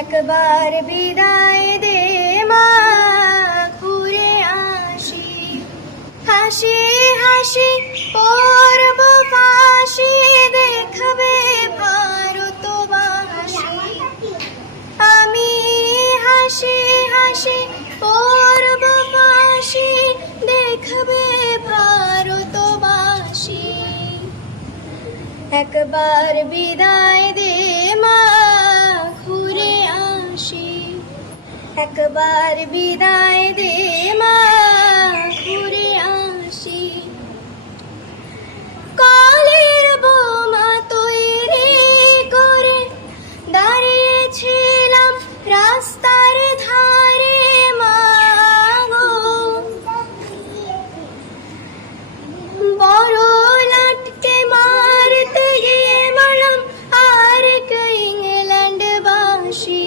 একবার বিদায় দে মা, ঘুরে আসি। হাসি হাসি পরব ফাঁসি, দেখবে ভারতবাসী। আমি হাসি হাসি পরব ফাঁসি, দেখবে ভারতবাসী। একবার বিদায় দে মা, ঘুরে আসি। একবার বিদায় দে মা, ঘুরে আসি। কালের বোমা তৈরি করে দাঁড়িয়েছিলাম রাস্তার ধারে মা গো। বড় লাটকে মারতে গিয়ে মারলাম আর ইংল্যান্ডবাসী।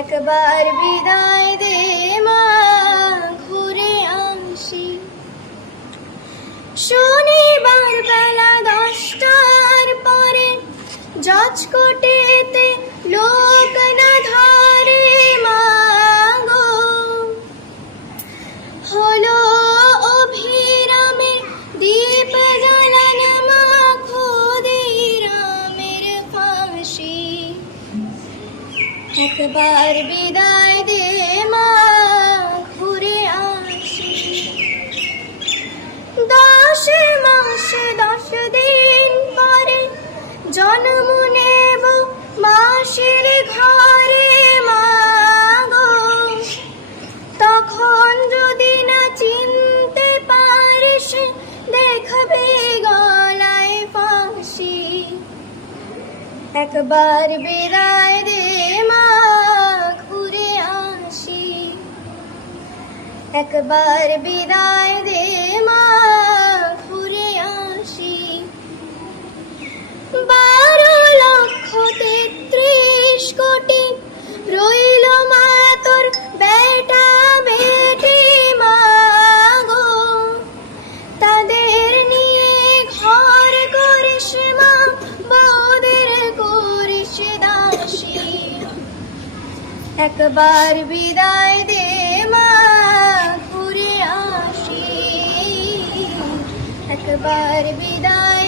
একবার বিদায় দে মা, ঘুরে আসি। শনিবার বেলা 10টার পরে জজকোটেতে লোক না ধরে মা গো। হলো অভিরামে দীপ জ্বালান মা, ক্ষুদিরামের ফাঁসি। একবার বিদায় দে মা, ঘুরে আসি। 10 মাস 10 দিন পরে জন্ম নেব মাসির ঘরে মা গো। তখন যদি না চিনতে পারিস, দেখবে গলায় ফাঁসি। একবার বিদায় দে মা, ঘুরে আসি। একবার বিদায় দে মা, ঘুরে আসি। 12,33 কোটি রইল মা তোর বেটা বেটি মা গো। তাদের নিয়ে ঘর করিস মা, বউদের করিস দাসী। একবার বিদায় দে মা, ঘুরে আসি। একবার বিদায়